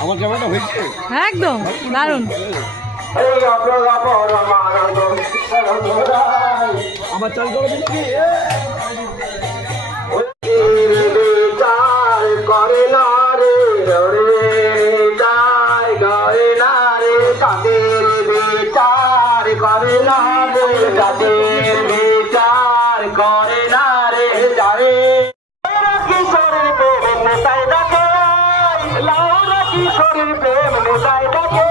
আমার ক্যামেরাটা হয়েছে একদম দারুণ। আমার চাল করে দিল কি করে না রে যায় গায়ে না রে তাদের বিচার করে না রে তাদের বিচার করে না রে যারে কিশোরের প্রেম নেতাই ডাকে লাউরা কিশোরের প্রেম নেতাই ডাকে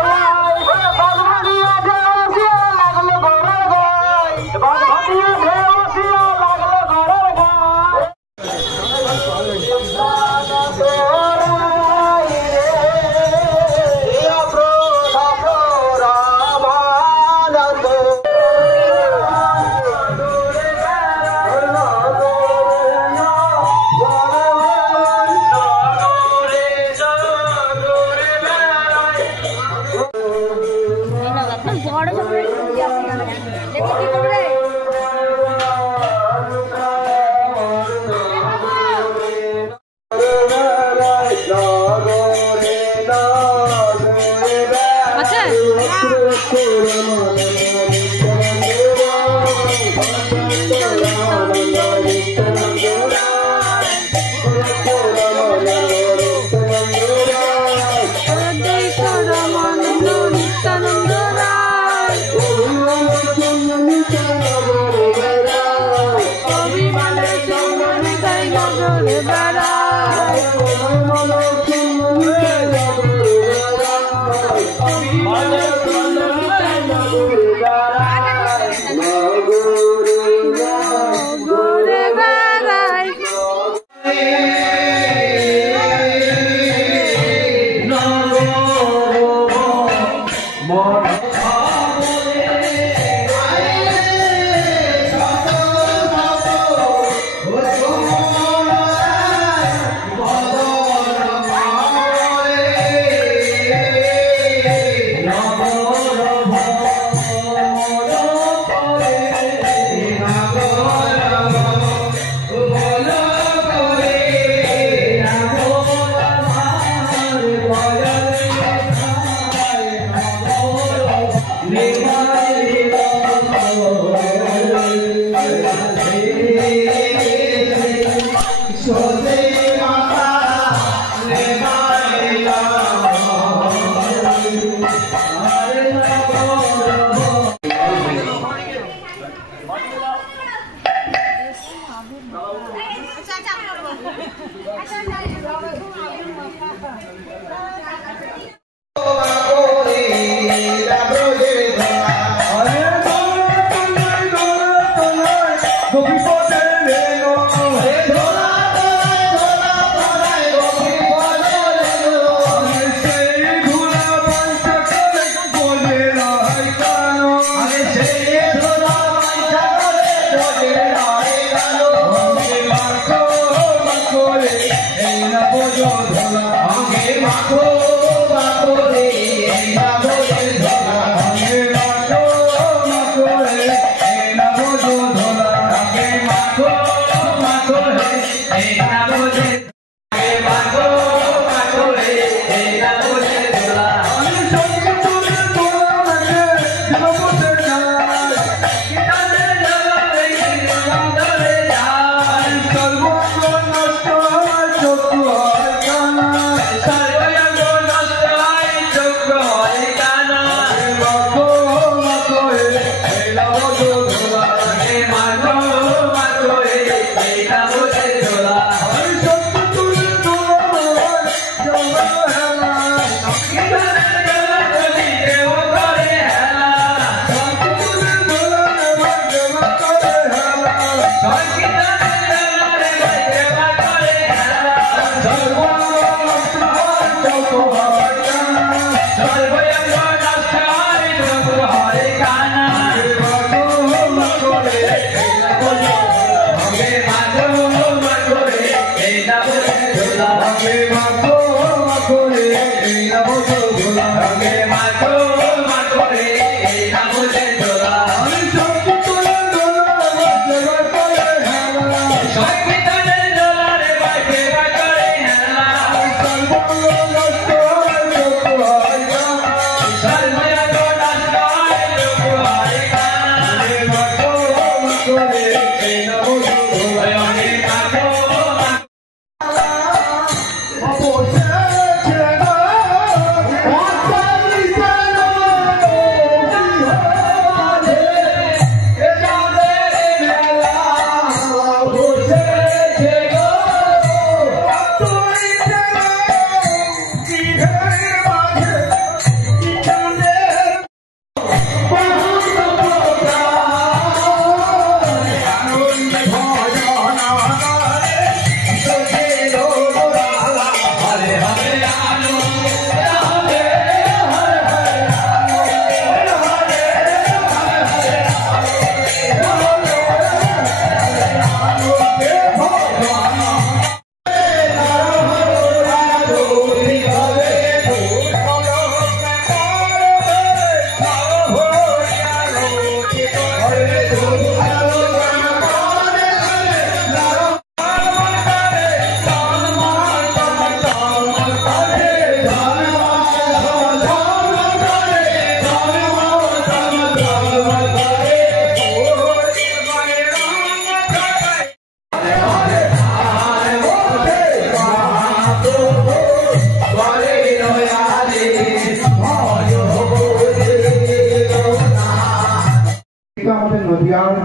মহাবিয়ার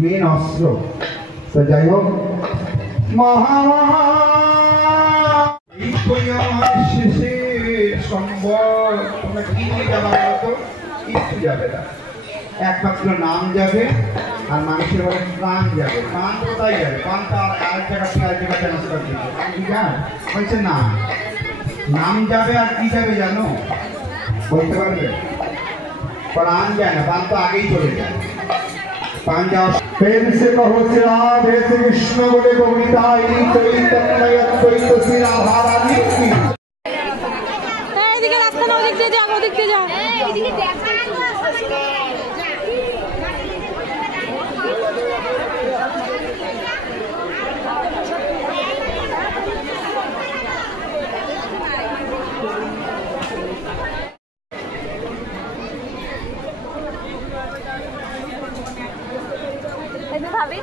মেন অস্ত্র। তো যাই হোক, শেষে সম্বল তোমরা কি নিয়ে যাবা বলতো? কিচ্ছু যাবে না, একমাত্র নাম যাবে আর মানুষের বলে প্রাণ যাবে। প্রাণ কোথায় যাবে? প্রাণটা আরেক জায়গা থেকে আরেক জায়গা ট্রান্সফার দিচ্ছে। প্রাণ কি যায়? বলছে না, নাম যাবে আর কি যাবে জানো? বলতে পারবে? প্রাণ যায় না, প্রাণ তো আগেই চলে যায়। প্রাণ যাওয়া প্রেম সে কहो श्री राधे श्री कृष्ण बोले गोविंदाई चैतन्य अद्वैत श्री राधा रानी की। এদিকে রাস্তা না, ওদিক দিয়ে যা, ওদিক দিয়ে যা। এইদিকে দেখ। ভাবি